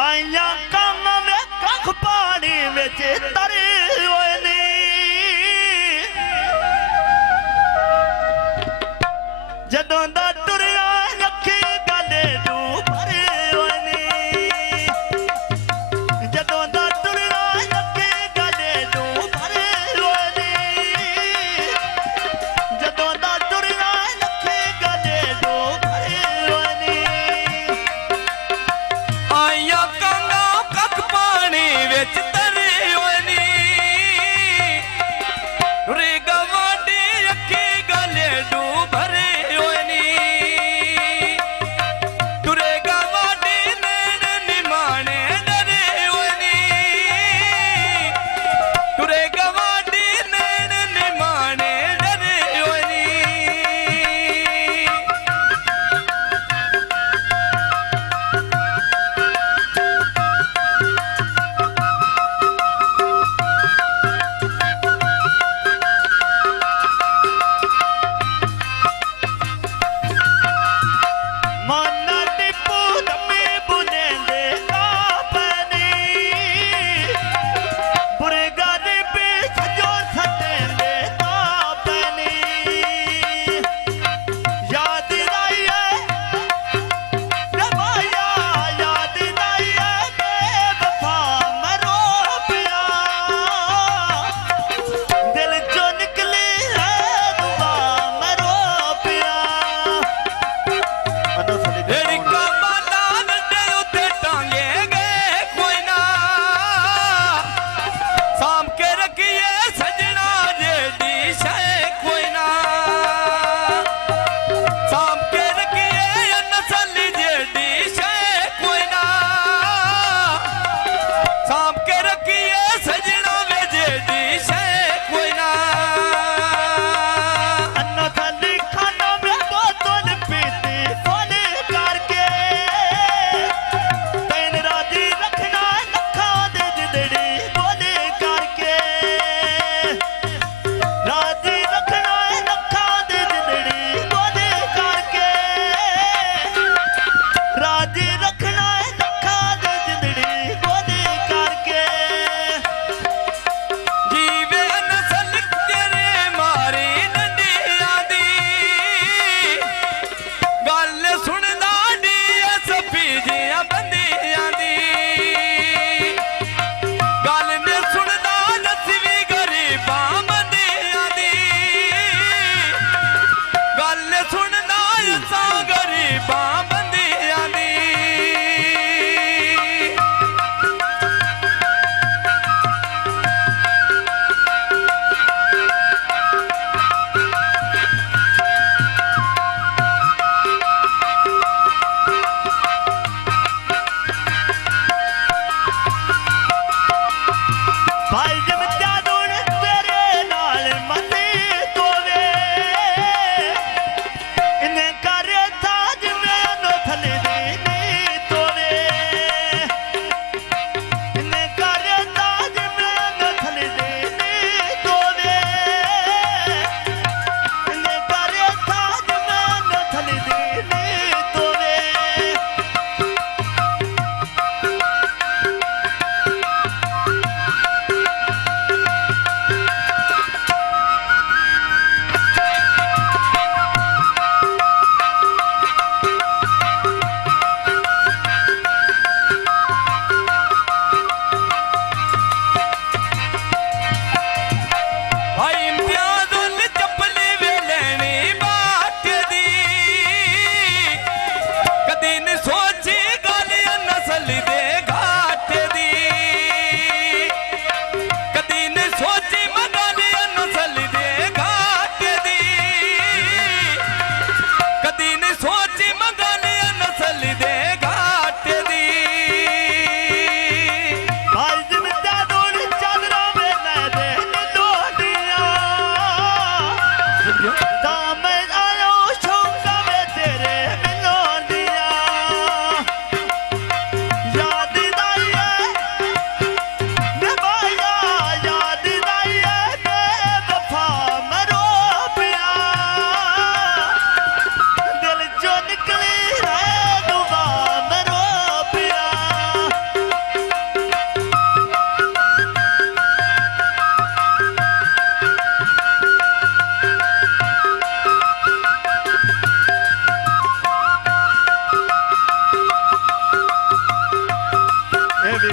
आइया काम में कख पानी विच तरे होए नी जदों दा टुरिया अखी गाले नू भरे होए नी जदों दा टुरिया अखी गाले नू भरे होए नी जदों दा टुरिया अखी गाले नू भरे होए नी आइया कंगा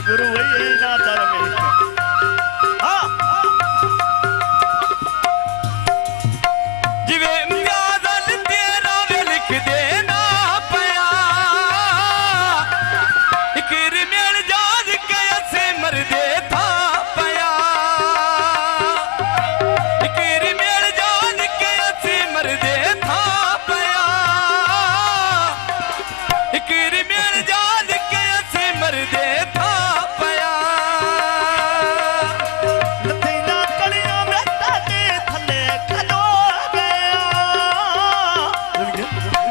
गुरु वही ना धर्म हाँ जिवे म्यादल तेरा वे लिख देना पया इकर मेल जाद कैसे मर दे था पया इकर मेल जाद कैसे मर दे था पया इकर मेल जाद कैसे मर दे था पया लथीना कलियां में ताने थले खलो गया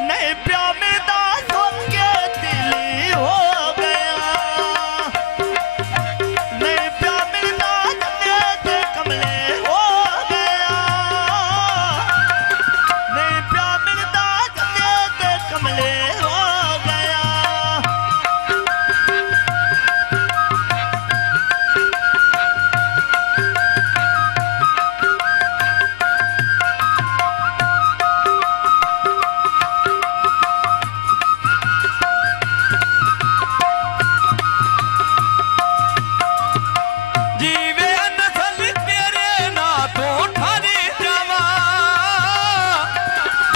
नहीं प्या मिलदा सुन के दिली हो गया नहीं प्या मिलदा जन्ने के कमले हो गया नहीं प्या मिलदा जन्ने के कमले हो गया जीवे नसल तेरे ना तो ठारे जावा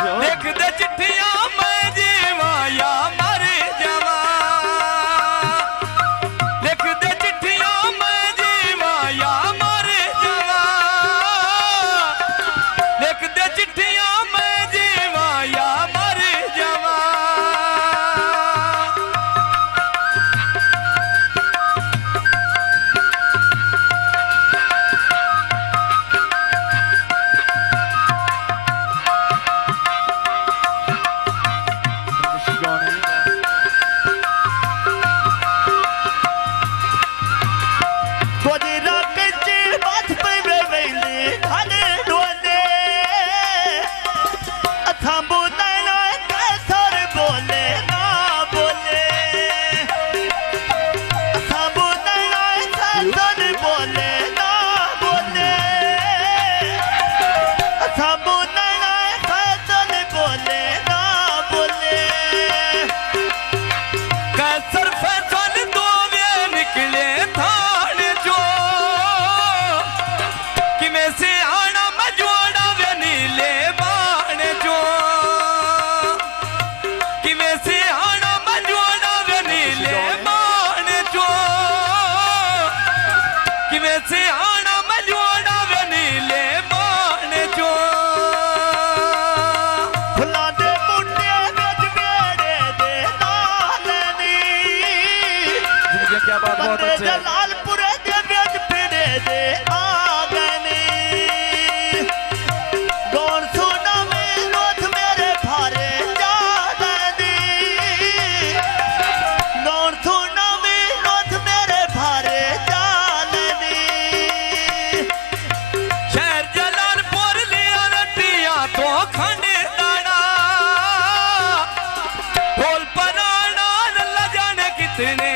देख दे चिट्ठियां मैं जीवा या मर जावा देख दे चिट्ठियां मैं जीवा या मर जावा देख दे चिट्ठियां मैं जीवा या मर जावा कोदी राकची बात पे वेले खाने डोले अथा बोलना कैसर बोले ना बोले अथा बोलना कैसर बोले ना बोले अथा बोलना कैसर बोले ना बोले कैसर फैसल दो वे निकले थान जो कि में से आना मजोड़ा वे नीले बाण जो कि में से आना मजोड़ा वे नीले बाण जो कि में से आना मजोड़ा वे नीले बाण जो फुलां दे बूटे विच बेड़े दे नाल नी क्या बात बहुत बंदे अच्छे है जलालपुरे दे विच फिरे दे आंगनी गौर सुना में लोथ मेरे भारे जागनी गौर सुना में लोथ मेरे भारे जागनी शहर जलालपुर लिया रतिया तो खंडे दाना ढोल पराना न जाने कितने